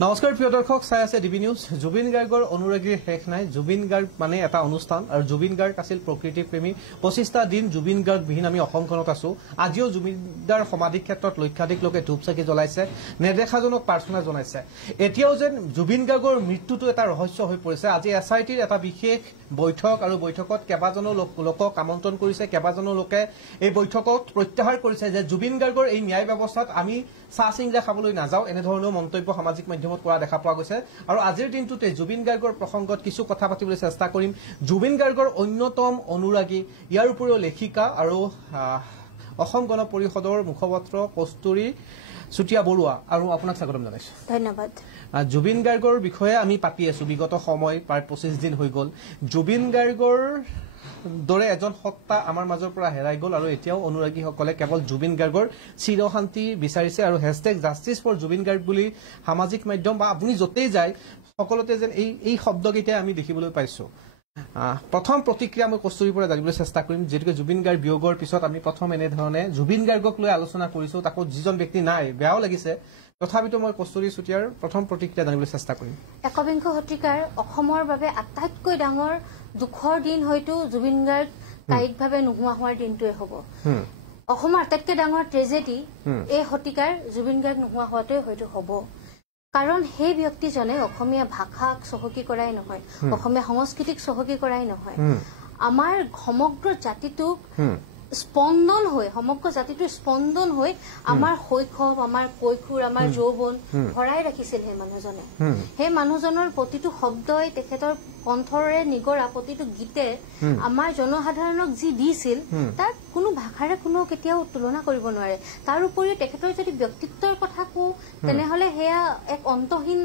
নমস্কাৰ প্ৰিয় দৰ্শক চাই আছে ডিবি নিউজ জুবিন গাৰ্গৰ অনুৰাগীৰ শেষ নাই জুবিন গাৰ্গ মানে এটা অনুষ্ঠান আৰু জুবিন গাৰ্গ আছিল প্ৰকৃতি প্ৰেমী 25টা দিন জুবিন গাৰ্গ বিহীন আমি অসমখনত আছো আজিও জুবিনদাৰ সমাধি ক্ষেত্ৰত লক্ষাধিক লোকে ধূপ চাকি জ্বলাইছে নেদেখাজনক প্ৰাৰ্থনা জনাইছে এতিয়াও যেন জুবিন গাৰ্গৰ মৃত্যুটো এটা ৰহস্য হৈ পৰিছে আজি এছআইটিৰ এটা বিশেষ বৈঠক আৰু বৈঠকত কেবাজনো লোকক আমন্ত্ৰণ কৰিছে কেবাজনো লোকে এই বৈঠকত প্ৰত্যাহাৰ কৰিছে যে জুবিন গাৰ্গৰ এই ন্যায় ব্যৱস্থাত আমি চাহ চিংৰা খাবলৈ নাযাওঁ এনে ধৰণৰ মন্তব্য সামাজিক মাধ্যমত কৰা দেখা পোৱা গৈছে আৰু আজিৰ দিনটোতে জুবিন গাৰ্গৰ প্ৰসংগত কিছু কথা পাতিবলৈ চেষ্টা কৰিম জুবিন গাৰ্গৰ অন্যতম অনুৰাগী ইয়াৰ উপৰিও লেখিকা আৰু অসম গণ পৰিষদৰ মুখপাত্ৰ কস্তুৰী চুটিয়া বৰুৱা আৰু আপোনাক স্বাগতম জনাইছো ধন্যবাদ জুবিন গাৰ্গৰ বিষয়ে আমি পাতি আছো বিগত সময় প্ৰায় 25 দিন হৈ গল জুবিন গাৰ্গৰ দৰে এজন সত্তা আমাৰ মাজৰ পৰা হেৰাই গল আৰু এতিয়াও অনুৰাগীসকলে কেৱল জুবিন গাৰ্গৰ চিৰশান্তি বিচাৰিছে আৰু #justice4jubin garg বুলি সামাজিক মাধ্যম বা আপুনি যতেই যায় সকলোতে যেন এই শব্দকেইটা আমি দেখিবলৈ পাইছো প্ৰথম প্ৰতিক্ৰিয়া মই কস্তুৰীৰ পৰা জানিবলৈ চেষ্টা কৰিম যেতিয়াকৈ জুবিন গাৰ্গ বিয়োগৰ পিছত আমি প্ৰথম এনে ধৰণে জুবিন গাৰ্গক লৈ আলোচনা কৰিছো তাকো যিজন ব্যক্তি নাই বেয়াও লাগিছে তথাপিতো মই কস্তুৰী চুটিয়াৰ প্ৰথম প্ৰতিক্ৰিয়া জানিবলৈ চেষ্টা কৰিম একবিংশ শতিকাৰ অসমৰ বাবে আটাইতকৈ ডাঙৰ দুখৰ দিন হয়তো জুবিন গাৰ্গ কায়িকভাৱে নোহোৱা হোৱাৰ দিনটোৱে হ'ব অসমৰ আটাইতকৈ ডাঙৰ ট্ৰেজেডি এই শতিকাৰ জুবিন গাৰ্গ নোহোৱা হোৱাটোৱে হয়তো হ'ব কাৰণ সেই ব্যক্তিজনে অসমীয়া ভাষাক চহকী কৰাই নহয় অসমীয়া সংস্কৃতিক চহকী কৰাই নহয় আমাৰ সমগ্ৰ জাতিটোক স্পন্দন হৈ সমগ্ৰ জাতিটো স্পন্দন হৈ আমাৰ শৈশৱ আমাৰ কৈশোৰ আমাৰ যৌৱন ভৰাই ৰাখিছিল সেই মানুহজনৰ প্ৰতিটো শব্দই তেখেতৰ কণ্ঠৰে নিগৰা প্ৰতিটো গীতে আমাৰ জনসাধাৰণক যি দিছিল তাক কোনো ভাষাৰে কোনো কেতিয়াও তুলনা কৰিব নোৱাৰে তাৰ উপৰিও তেখেতৰ যদি ব্যক্তিত্বৰ কথা কওঁ তেনেহলে সেয়া এক অন্তহীন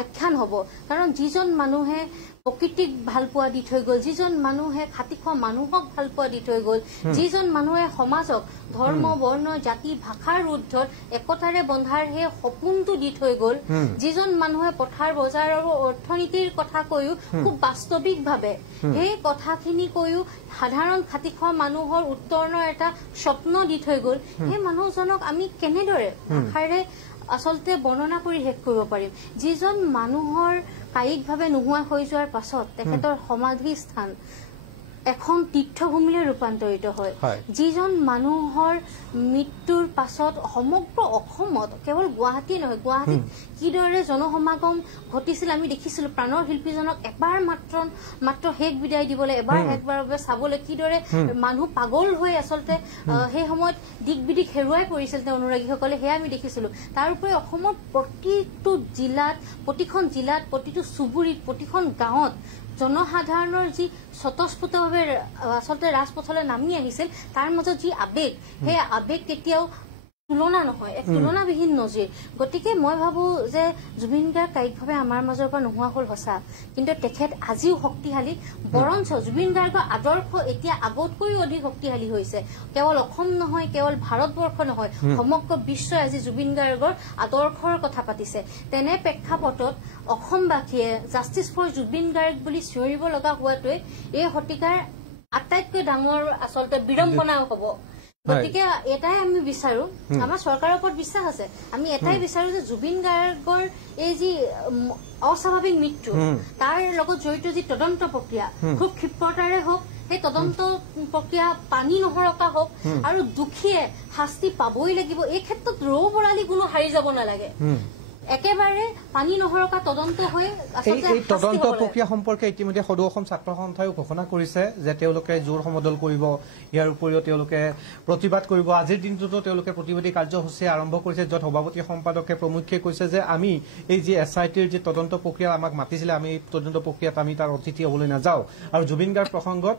আখ্যান হ'ব কাৰণ যিজন মানুহে প্ৰকৃতিক ভাল পোৱা দি থৈ গল যিজন মানুহে খাতি খোৱা মানুহক ভাল পোৱা দি থৈ গল যিজন মানুহে সমাজক ধৰ্ম বৰ্ণ জাতি ভাষাৰ ঊৰ্ধত একতাৰে বন্ধাৰ সেই সপোনটো দি থৈ গল যিজন মানুহে পথাৰ বজাৰ আৰু অৰ্থনীতিৰ কথা কৈও খুব বাস্তৱিকভাৱে সেই কথাখিনি কৈও সাধাৰণ খাতি খোৱা মানুহৰ উত্তৰণৰ এটা স্বপ্ন দি থৈ গল সেই মানুহজনক আমি কেনেদৰে ভাষাৰে আচলতে বৰ্ণনা কৰি শেষ কৰিব পাৰিম যিজন মানুহৰ কায়িকভাৱে নোহোৱা হৈ যোৱাৰ পাছত তেখেতৰ সমাধি স্থান এখন তীৰ্থভূমিলৈ ৰূপান্তৰিত হয় যিজন মানুহৰ মৃত্যুৰ পাছত সমগ্ৰ অসমত কেৱল গুৱাহাটী নহয় গুৱাহাটীত কিদৰে জনসমাগম ঘটিছিল আমি দেখিছিলো প্ৰাণৰ শিল্পীজনক এবাৰ মাত্ৰ শেষ বিদায় দিবলৈ একবাৰৰ বাবে চাবলৈ কিদৰে মানুহ পাগল হৈ আচলতে সেই সময়ত দিক বিদিক হেৰুৱাই পৰিছিল তেওঁ অনুৰাগীসকলে সেয়া আমি দেখিছিলো তাৰ উপৰি অসমৰ প্ৰতিটো জিলাত প্ৰতিটো চুবুৰীত প্ৰতিখন গাঁৱত জনসাধাৰণৰ যি স্বতঃস্ফূৰ্তভাৱে আচলতে ৰাজপথলৈ নামি আহিছিল তাৰ মাজত যি আবেগ সেই আবেগ কেতিয়াও তুলনা নহয় এক তুলনাবিহীন নজিৰ গতিকে মই ভাবো যে জুবিন গাৰ্গ কায়িকভাৱে আমাৰ মাজৰ পৰা নোহোৱা হল সঁচা কিন্তু তেখেত আজিও শক্তিশালী বৰঞ্চ জুবিন গাৰ্গৰ আদৰ্শ এতিয়া আগতকৈও অধিক শক্তিশালী হৈছে কেৱল অসম নহয় কেৱল ভাৰতবৰ্ষ নহয় সমগ্ৰ বিশ্বই আজি জুবিন গাৰ্গৰ আদৰ্শৰ কথা পাতিছে তেনে প্ৰেক্ষাপটত অসমবাসীয়ে জাষ্টিছ ফৰ জুবিন গাৰ্গ বুলি চিঞৰিব লগা হোৱাটোৱে এই শতিকাৰ আটাইতকৈ ডাঙৰ আচলতে বিড়ম্বনা হ'ব গতিকে এটাই আমি বিচাৰো আমাৰ চৰকাৰৰ ওপৰত বিশ্বাস আছে আমি এটাই বিচাৰো যে জুবিন গাৰ্গৰ এই যি অস্বাভাৱিক মৃত্যু তাৰ লগত জড়িত যি তদন্ত প্ৰক্ৰিয়া খুব ক্ষিপ্ৰতাৰে হওক সেই তদন্ত প্ৰক্ৰিয়া পানী নহৰকা হওক আৰু দুখীয়ে শাস্তি পাবই লাগিব এই ক্ষেত্ৰত ৰৌ বৰালি কোনো হাৰি যাব নালাগে একেবাৰে পানী নহৰকা তদন্ত হৈ এই তদন্ত প্ৰক্ৰিয়া সম্পৰ্কে ইতিমধ্যে সদৌ অসম ছাত্ৰ সন্থাই ঘোষণা কৰিছে যে তেওঁলোকে জোৰ সমদল কৰিব ইয়াৰ উপৰিও তেওঁলোকে প্ৰতিবাদ কৰিব আজিৰ দিনটোতো তেওঁলোকে প্ৰতিবাদী কাৰ্যসূচী আৰম্ভ কৰিছে য'ত সভাপতি সম্পাদকে প্ৰমুখ্যে কৈছে যে আমি এই যি এছআইটিৰ যি তদন্ত প্ৰক্ৰিয়া আমাক মাতিছিলে আমি এই তদন্ত প্ৰক্ৰিয়াত আমি তাৰ অতিথি হ'বলৈ নাযাওঁ আৰু জুবিন গাৰ্গ প্ৰসংগত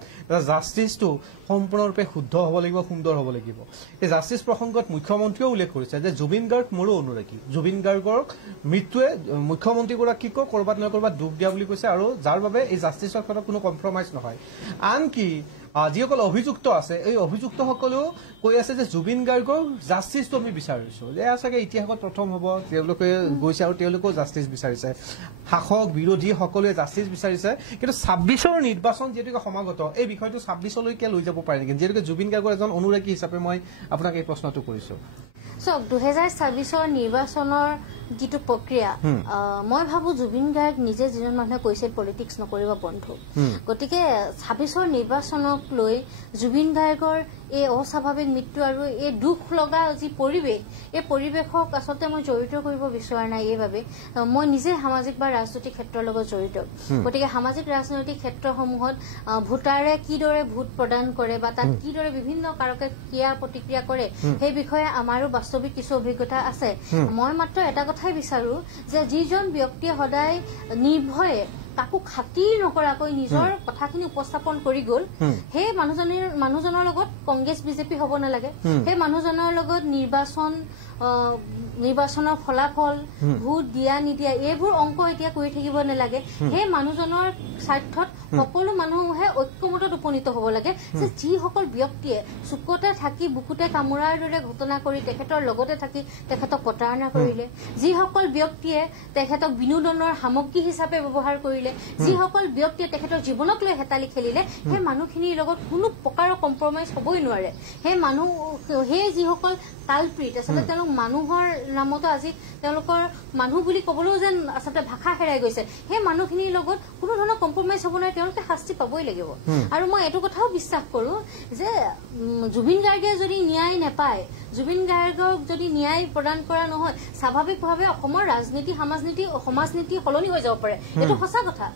জাষ্টিছটো সম্পূৰ্ণৰূপে শুদ্ধ হ'ব লাগিব সুন্দৰ হ'ব লাগিব এই জাষ্টিছ প্ৰসংগত মুখ্যমন্ত্ৰীয়েও উল্লেখ কৰিছে যে জুবিন গাৰ্গ মোৰো অনুৰাগী জুবিন গাৰ্গক মৃত্যুৱে মুখ্যমন্ত্ৰীগৰাকীকো কৰবাত নহয় কৰবাত দুখ দিয়া বুলি কৈছে আৰু যাৰ বাবে এই জাষ্টিছৰ ক্ষেত্ৰত কোনো কম্প্ৰমাইজ নহয় আনকি যিসকল অভিযুক্ত আছে এই অভিযুক্তসকলেও কৈ আছে যে জুবিন গাৰ্গৰ জাষ্টিছটো আমি বিচাৰিছো যে চাগে ইতিহাসত প্ৰথম হ'ব তেওঁলোকে গৈছে আৰু তেওঁলোকেও জাষ্টিছ বিচাৰিছে শাসক বিৰোধী সকলোৱে জাষ্টিছ বিচাৰিছে কিন্তু 26ৰ নিৰ্বাচন যেহেতু সমাগত এই বিষয়টো 26লৈকে লৈ যাব পাৰে নেকি যেহেতু জুবিন গাৰ্গৰ এজন অনুৰাগী হিচাপে মই আপোনাক এই প্ৰশ্নটো কৰিছো চাওক 2026ৰ নিৰ্বাচনৰ যিটো প্ৰক্ৰিয়া মই ভাবো জুবিন গাৰ্গ নিজে যিজন মানুহে কৈছিল পলিটিক্স নকৰিব বন্ধু গতিকে ২৬ৰ নিৰ্বাচনক লৈ জুবিন গাৰ্গৰ এই অস্বাভাৱিক মৃত্যু আৰু এই দুখ লগা যি পৰিৱেশ এই পৰিৱেশক আচলতে মই জড়িত কৰিব বিচৰা নাই এইবাবে মই নিজে সামাজিক বা ৰাজনৈতিক ক্ষেত্ৰৰ লগত জড়িত গতিকে সামাজিক ৰাজনৈতিক ক্ষেত্ৰসমূহত ভোটাৰে কিদৰে ভোট প্ৰদান কৰে বা তাত কিদৰে বিভিন্ন কাৰকে ক্ৰিয়া প্ৰতিক্ৰিয়া কৰে সেই বিষয়ে আমাৰো বাস্তৱিক কিছু অভিজ্ঞতা আছে মই মাত্ৰ এটা কথাই বিচাৰো যে যিজন ব্যক্তিয়ে সদায় নিৰ্ভয়ে কাকো খাতিৰ নকৰাকৈ নিজৰ কথাখিনি উপস্থাপন কৰি গ'ল সেই মানুহজনৰ লগত কংগ্ৰেছ বিজেপি হ'ব নালাগে সেই মানুহজনৰ লগত নিৰ্বাচনৰ ফলাফল ভোট দিয়া নিদিয়া এইবোৰ অংক এতিয়া কৰি থাকিব নালাগে সেই মানুহজনৰ স্বাৰ্থত সকলো মানুহে ঐক্যমতত উপনীত হ'ব লাগে যে যিসকল ব্যক্তিয়ে চুকতে থাকি বুকুতে কামোৰাৰ দৰে ঘটনা কৰি তেখেতৰ লগতে থাকি তেখেতক প্ৰতাৰণা কৰিলে যিসকল ব্যক্তিয়ে তেখেতক বিনোদনৰ সামগ্ৰী হিচাপে ব্যৱহাৰ কৰিলে যিসকল ব্যক্তিয়ে তেখেতৰ জীৱনক লৈ হেতালি খেলিলে সেই মানুহখিনিৰ লগত কোনো প্ৰকাৰৰ কম্প্ৰমাইজ হ'বই নোৱাৰে সেই যিসকল কালপ্ৰিট আচলতে তেওঁলোক মানুহৰ নামতো আজি তেওঁলোকৰ মানুহ বুলি ক'বলৈও যেন আচলতে ভাষা হেৰাই গৈছে সেই মানুহখিনিৰ লগত কোনো ধৰণৰ কম্প্ৰমাইজ হ'ব নোৱাৰে তেওঁলোকে শাস্তি পাবই লাগিব আৰু মই এইটো কথাও বিশ্বাস কৰো যে জুবিন গাৰ্গে যদি ন্যায় নাপায় জুবিন গাৰ্গক যদি ন্যায় প্ৰদান কৰা নহয় স্বাভাৱিকভাৱে অসমৰ ৰাজনীতি সমাজনীতি সলনি হৈ যাব পাৰে এইটো সঁচা কথা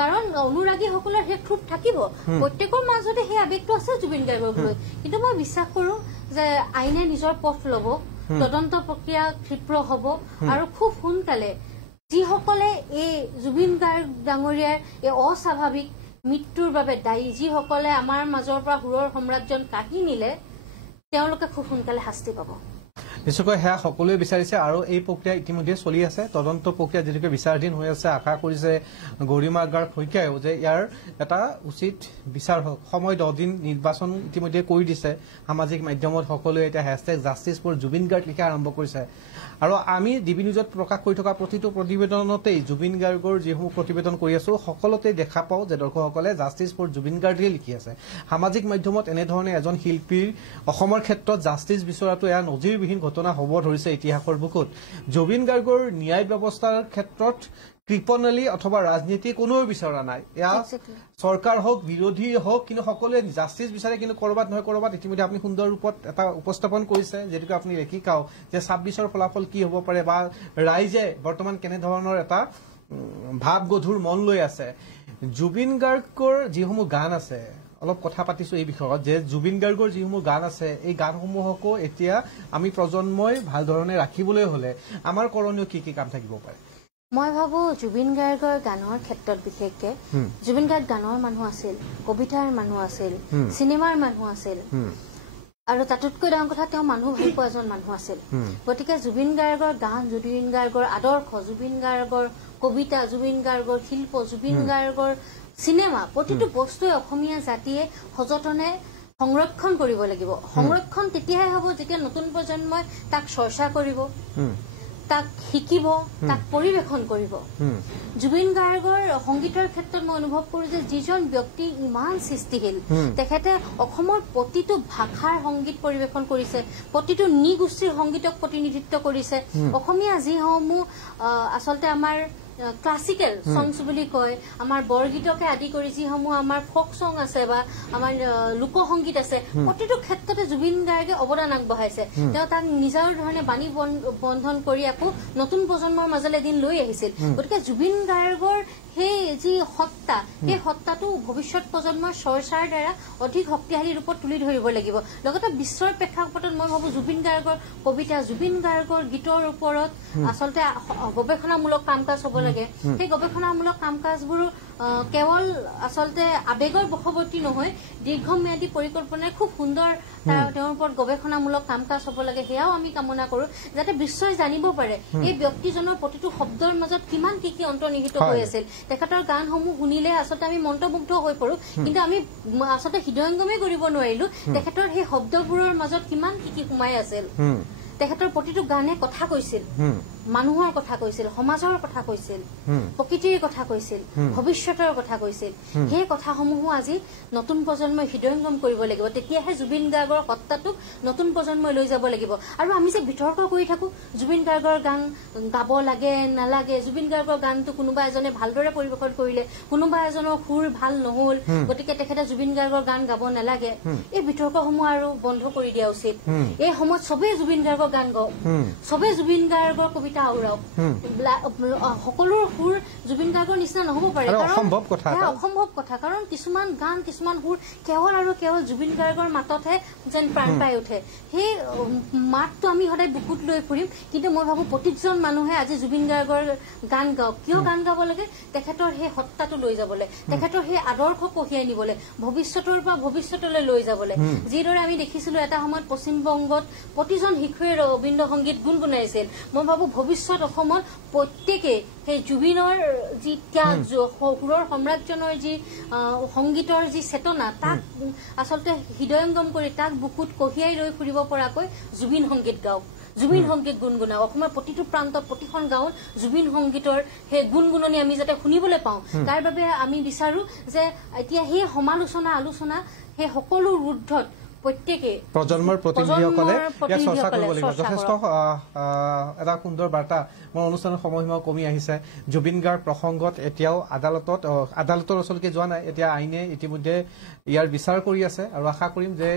কাৰণ অনুৰাগীসকলৰ সেই ক্ষোভ থাকিব প্ৰত্যেকৰ মাজতে সেই আৱেগটো আছে জুবিন গাৰ্গক লৈ কিন্তু মই বিশ্বাস কৰো যে আইনে নিজৰ পথ ল'ব তদন্ত প্ৰক্ৰিয়া ক্ষীপ্ৰ হ'ব আৰু খুব সোনকালে যিসকলে এই জুবিন গাৰ্গ ডাঙৰীয়াৰ এই অস্বাভাৱিক মৃত্যুৰ বাবে দায়ী যিসকলে আমাৰ মাজৰ পৰা সুৰৰ সম্ৰাজ্য কাঢ়ি নিলে তেওঁলোকে খুব সোনকালে শাস্তি পাব নিশ্চয়কৈ সেয়া সকলোৱে বিচাৰিছে আৰু এই প্ৰক্ৰিয়া ইতিমধ্যে চলি আছে তদন্ত প্ৰক্ৰিয়া যেনেকৈ বিচাৰাধীন হৈ আছে আশা কৰিছে গৰিমা গাৰ্গ শইকীয়াও যে ইয়াৰ এটা উচিত বিচাৰ হওক সময় 10 দিন নিৰ্বাচন ইতিমধ্যে কৰি দিছে সামাজিক মাধ্যমত সকলোৱে এতিয়া #জাষ্টিছ ফৰ জুবিন গাৰ্গ লিখা আৰম্ভ কৰিছে আৰু আমি ডিবি নিউজত প্ৰকাশ কৰি থকা প্ৰতিটো প্ৰতিবেদনতেই জুবিন গাৰ্গৰ যিসমূহ প্ৰতিবেদন কৰি আছো সকলোতে দেখা পাওঁ যে দৰ্শকসকলে জাষ্টিছ ফৰ জুবিন গাৰ্গে লিখি আছে সামাজিক মাধ্যমত এনেধৰণে এজন শিল্পীৰ অসমৰ ক্ষেত্ৰত জাষ্টিছ বিচৰাটো এয়া নজিৰবিহীন ঘটনা হ'ব ধৰিছে ইতিহাসৰ বুকুত জুবিন গাৰ্গৰ ন্যায় ব্যৱস্থাৰ ক্ষেত্ৰত কৃপণালী অথবা ৰাজনীতি কোনোৱে বিচৰা নাই এয়া চৰকাৰ হওক বিৰোধী হওক কিন্তু সকলোৱে জাষ্টিছ বিচাৰে কিন্তু কৰবাত নহয় কৰবাত ইতিমধ্যে আপুনি সুন্দৰ ৰূপত এটা উপস্থাপন কৰিছে যেটিকে আপুনি লেখি কাও যে ২৬ৰ ফলাফল কি হ'ব পাৰে বা ৰাইজে বৰ্তমান কেনেধৰণৰ এটা ভাৱগধুৰ মন লৈ আছে জুবিন গাৰ্গৰ যিসমূহ গান আছে অলপ কথা পাতিছো এই বিষয়ত যে জুবিন গাৰ্গৰ যিসমূহ গান আছে এই গানসমূহকো এতিয়া আমি প্ৰজন্মই ভাল ধৰণে ৰাখিবলৈ হলে আমাৰ কৰণীয় কি কি কাম থাকিব পাৰে মই ভাবো জুবিন গাৰ্গৰ গানৰ ক্ষেত্ৰত বিশেষকে জুবিন গাৰ্গ গানৰ মানুহ আছিল কবিতাৰ মানুহ আছিল চিনেমাৰ মানুহ আছিল আৰু তাতোতকৈ ডাঙৰ কথা তেওঁ মানুহ ভাল পোৱা এজন মানুহ আছিল গতিকে জুবিন গাৰ্গৰ গান জুবিন গাৰ্গৰ আদৰ্শ জুবিন গাৰ্গৰ কবিতা জুবিন গাৰ্গৰ শিল্প জুবিন গাৰ্গৰ চিনেমা প্ৰতিটো বস্তুৱে অসমীয়া জাতিয়ে সযতনে সংৰক্ষণ কৰিব লাগিব সংৰক্ষণ তেতিয়াহে হ'ব যেতিয়া নতুন প্ৰজন্মই তাক চৰ্চা কৰিব তাক শিকিব তাক পৰিৱেশন কৰিব জুবিন গাৰ্গৰ সংগীতৰ ক্ষেত্ৰত মই অনুভৱ কৰো যে যিজন ব্যক্তি ইমান সৃষ্টিশীল তেখেতে অসমৰ প্ৰতিটো ভাষাৰ সংগীত পৰিৱেশন কৰিছে প্ৰতিটো নিগোষ্ঠীৰ সংগীতক প্ৰতিনিধিত্ব কৰিছে অসমীয়া যিসমূহ আচলতে আমাৰ ক্লাছিকেল সংস বুলি কয় আমাৰ বৰগীতকে আদি কৰি যিসমূহ আমাৰ ফক সং আছে বা আমাৰ লোকসংগীত আছে প্ৰতিটো ক্ষেত্ৰতে জুবিন গাৰ্গে অৱদান আগবঢ়াইছে তেওঁ তাক নিজৰ ধৰণে বাণী বন্ধন কৰি আকৌ নতুন প্ৰজন্মৰ মাজলৈ এদিন লৈ আহিছিল গতিকে জুবিন গাৰ্গৰ সেই যি সত্তা সেই সত্তাটো ভৱিষ্যত প্ৰজন্মৰ চৰ্চাৰ দ্বাৰা অধিক শক্তিশালী ৰূপত তুলি ধৰিব লাগিব লগতে বিশ্বৰ প্ৰেক্ষাপটত মই ভাবো জুবিন গাৰ্গৰ কবিতা জুবিন গাৰ্গৰ গীতৰ ওপৰত আচলতে গৱেষণামূলক কাম কাজ হ'ব লাগে সেই গৱেষণামূলক কাম কাজবোৰ কেৱল আচলতে আবেগৰ বশৱৰ্তী নহয় দীৰ্ঘম্যাদী পৰিকল্পনাৰে খুব সুন্দৰ তেওঁৰ ওপৰত গৱেষণামূলক কাম কাজ হ'ব লাগে সেয়াও আমি কামনা কৰো যাতে বিশ্বই জানিব পাৰে এই ব্যক্তিজনৰ প্ৰতিটো শব্দৰ মাজত কিমান কি কি অন্তৰ্নিহিত হৈ আছিল তেখেতৰ গানসমূহ শুনিলে আচলতে আমি মন্ত্ৰমুগ্ধ হৈ পৰো কিন্তু আমি আচলতে হৃদয়ংগমে কৰিব নোৱাৰিলো তেখেতৰ সেই শব্দবোৰৰ মাজত কিমান কি কি সোমাই আছিল তেখেতৰ প্ৰতিটো গানে কথা কৈছিল মানুহৰ কথা কৈছিল, সমাজৰ কথা কৈছিল, প্ৰকৃতিৰ কথা কৈছিল, ভৱিষ্যতৰ কথা কৈছিল। সেই কথাসমূহো আজি নতুন প্ৰজন্মই হৃদয়ংগম কৰিব লাগিব। তেতিয়াহে জুবিন গাৰ্গৰ সত্তাটোক নতুন প্ৰজন্মই লৈ যাব লাগিব। আৰু আমি যে বিতৰ্ক কৰি থাকো জুবিন গাৰ্গৰ গান গাব লাগে নালাগে, জুবিন গাৰ্গৰ গানটো কোনোবা এজনে ভালদৰে পৰিৱেশন কৰিলে, কোনোবা এজনৰ সুৰ ভাল নহল, গতিকে তেখেতে জুবিন গাৰ্গৰ গান গাব নালাগে, এই বিতৰ্কসমূহ আৰু বন্ধ কৰি দিয়া উচিত। এই সময়ত চবেই জুবিন গাৰ্গৰ গান গাওক, চবেই জুবিন গাৰ্গৰ কবিতা আওৰাওক। সকলোৰ সুৰ জুবিন গাৰ্গৰ নিচিনা নহব পাৰে, অসম্ভৱ কথা। কাৰণ কিছুমান গান কিছুমান সুৰ কেৱল আৰু কেৱল জুবিন গাৰ্গৰ মাততহে যেন প্ৰাণ পাই উঠে। সেই মাতটো আমি সদায় বুকুত লৈ ফুৰিম, কিন্তু মই ভাবো প্ৰতিজন মানুহে আজি জুবিন গাৰ্গৰ গান গাওক। কিয় গান গাব লাগে? তেখেতৰ সেই সত্তাটো লৈ যাবলৈ, তেখেতৰ সেই আদৰ্শ কঢ়িয়াই নিবলৈ, ভৱিষ্যতৰ পৰা ভৱিষ্যতলৈ লৈ যাবলৈ। যিদৰে আমি দেখিছিলো এটা সময়ত পশ্চিমবংগত প্ৰতিজন শিশুৱে ৰবীন্দ্ৰ সংগীত গুণগুণাইছিল। মই ভাবো ভৱিষ্যত অসমত প্ৰত্যেকেই সেই জুবিনৰ যি ত্যাগ, সুৰৰ সম্ৰাজ্যনৰ যি সংগীতৰ যি চেতনা, তাক আচলতে হৃদয়ংগম কৰি তাক বুকুত কঢ়িয়াই লৈ ফুৰিব পৰাকৈ জুবিন সংগীত গাওক, জুবিন সংগীত গুণগুণাওক। অসমৰ প্ৰতিটো প্ৰান্তত প্ৰতিখন গাঁৱত জুবিন সংগীতৰ সেই গুণগুণনি আমি যাতে শুনিবলৈ পাওঁ, তাৰ বাবে আমি বিচাৰো যে এতিয়া সেই সমালোচনা আলোচনা সেই সকলো ঊৰ্ধত প্ৰত্যেকে প্ৰজন্মৰ প্ৰতিনিধিসকলে ইয়াক চৰ্চা কৰিব লাগিব। যথেষ্ট এটা সুন্দৰ বাৰ্তা। মোৰ অনুষ্ঠানৰ সময়সীমা কমি আহিছে। জুবিন গাৰ্গ প্ৰসংগত এতিয়াও আদালতৰ ওচৰলৈকে যোৱা নাই। এতিয়া আইনে ইতিমধ্যে ইয়াৰ বিচাৰ কৰি আছে আৰু আশা কৰিম যে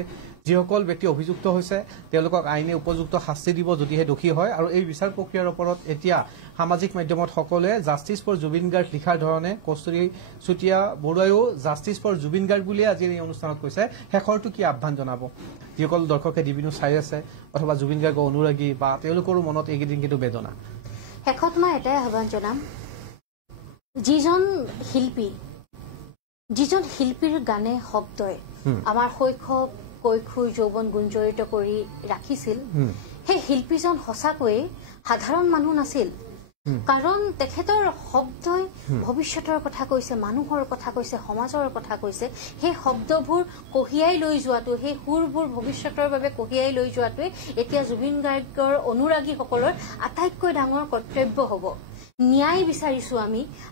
যিসকল ব্যক্তি অভিযুক্ত হৈছে তেওঁলোকক আইনে উপযুক্ত শাস্তি দিব যদিহে দোষী হয়। আৰু এই বিচাৰ প্ৰক্ৰিয়াৰ ওপৰত এতিয়া সামাজিক মাধ্যমত সকলোৱে জাষ্টিছ ফৰ জুবিন গাৰ্গ লিখাৰ ধৰণে কস্তুৰী চুতীয়া বৰুৱাইও জাষ্টিছ ফৰ জুবিন গাৰ্গ বুলিয়ে আজিৰ এই অনুষ্ঠানত কৈছে। শেষৰটো কি আহ্বান জনাব যিসকল দৰ্শকে ডিবিনো চাই আছে অথবা জুবিন গাৰ্গৰ অনুৰাগী বা তেওঁলোকৰো মনত এইকেইদিন কিন্তু বেদনা? শেষত মই এটাই আহ্বান জনাম, যিজন শিল্পীৰ গানে শব্দই আমাৰ শৈশৱ কৈশোৰ যৌৱন গুঞ্জৰিত কৰি ৰাখিছিল, সেই শিল্পীজন সঁচাকৈয়ে সাধাৰণ মানুহ নাছিল। কাৰণ তেখেতৰ শব্দই ভৱিষ্যতৰ কথা কৈছে, মানুহৰ কথা কৈছে, সমাজৰ কথা কৈছে। সেই শব্দবোৰ কঢ়িয়াই লৈ যোৱাটো, সেই সুৰবোৰ ভৱিষ্যতৰ বাবে কঢ়িয়াই লৈ যোৱাটোৱে এতিয়া জুবিন গাৰ্গৰ অনুৰাগীসকলৰ আটাইতকৈ ডাঙৰ কৰ্তব্য হ'ব। ন্যায় বিচাৰিছো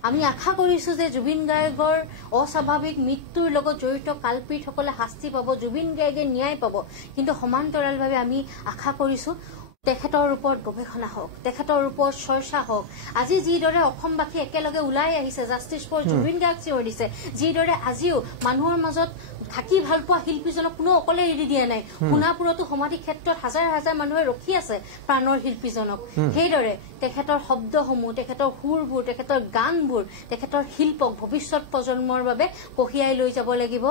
আমি আশা কৰিছো যে জুবিন গাৰ্গৰ অস্বাভাৱিক মৃত্যুৰ লগত জড়িত কালপিতসকলে শাস্তি পাব, জুবিন গাৰ্গে ন্যায় পাব। কিন্তু সমান্তৰালভাৱে আমি আশা কৰিছো তেখেতৰ ওপৰত গৱেষণা হওক, তেখেতৰ ওপৰত চৰ্চা হওক। আজি যিদৰে অসমবাসী একেলগে ওলাই আহিছে জাষ্টিছ ফৰ জুবিন গাৰ্গ চিঞৰ দিছে, যিদৰে আজিও মানুহৰ মাজত থাকি ভাল পোৱা শিল্পীজনক কোনো অকলে এৰি দিয়া নাই। সোণাপুৰতো সমাধি ক্ষেত্ৰত হাজাৰ হাজাৰ মানুহে ৰখি আছে প্ৰাণৰ শিল্পীজনক। সেইদৰে তেখেতৰ শব্দসমূহ, তেখেতৰ সুৰবোৰ, তেখেতৰ গানবোৰ, তেখেতৰ শিল্পক ভৱিষ্যত প্ৰজন্মৰ বাবে কঢ়িয়াই লৈ যাব লাগিব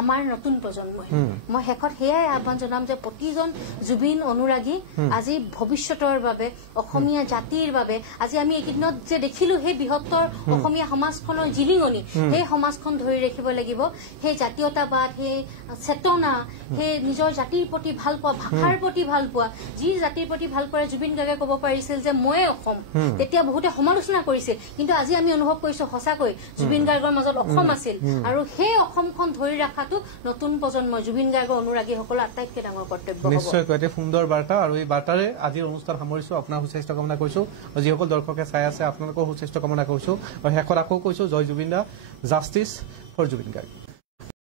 আমাৰ নতুন প্ৰজন্মই। মই শেষত সেয়াই আহ্বান জনাম যে প্ৰতিজন জুবিন অনুৰাগী আজি ভৱিষ্যতৰ বাবে, অসমীয়া জাতিৰ বাবে, আজি আমি এইকেইদিনত যে দেখিলো সেই বৃহত্তৰ অসমীয়া সমাজখনৰ জিলিঙনি, সেই সমাজখন ধৰি ৰাখিব লাগিব। সেই জাতীয়তাবাদ, সেই চেতনা, সেই নিজৰ জাতিৰ প্ৰতি ভাল পোৱা, ভাষাৰ প্ৰতি ভাল পোৱা, যি জাতিৰ প্ৰতি ভাল পোৱা জুবিন গাৰ্গে ক'ব পাৰিছিল যে ময়ে অসম, তেতিয়া বহুতে সমালোচনা কৰিছিল। কিন্তু আজি আমি অনুভৱ কৰিছো সঁচাকৈ জুবিন গাৰ্গৰ মাজত অসম আছিল। আৰু সেই অসমখন ধৰি ৰখাটো নতুন প্ৰজন্মৰ জুবিন গাৰ্গৰ অনুৰাগীসকলৰ আটাইতকৈ ডাঙৰ কৰ্তব্য হ'ব। নিশ্চয়কৈ এটি সুন্দৰ বাৰ্তা। আৰু এই বাৰ্তাৰে আজিৰ অনুষ্ঠান সামৰিছো। আপোনাৰ সুস্বাস্থ্য কামনা কৰিছো। আৰু যিসকল দৰ্শকে চাই আছে আপোনালোকৰ সুস্বাস্থ্য কামনা কৰিছো। আৰু শেষত আকৌ কৈছো জয় জুবিন দা, জাষ্টিছ ফৰ জুবিন গাৰ্গ।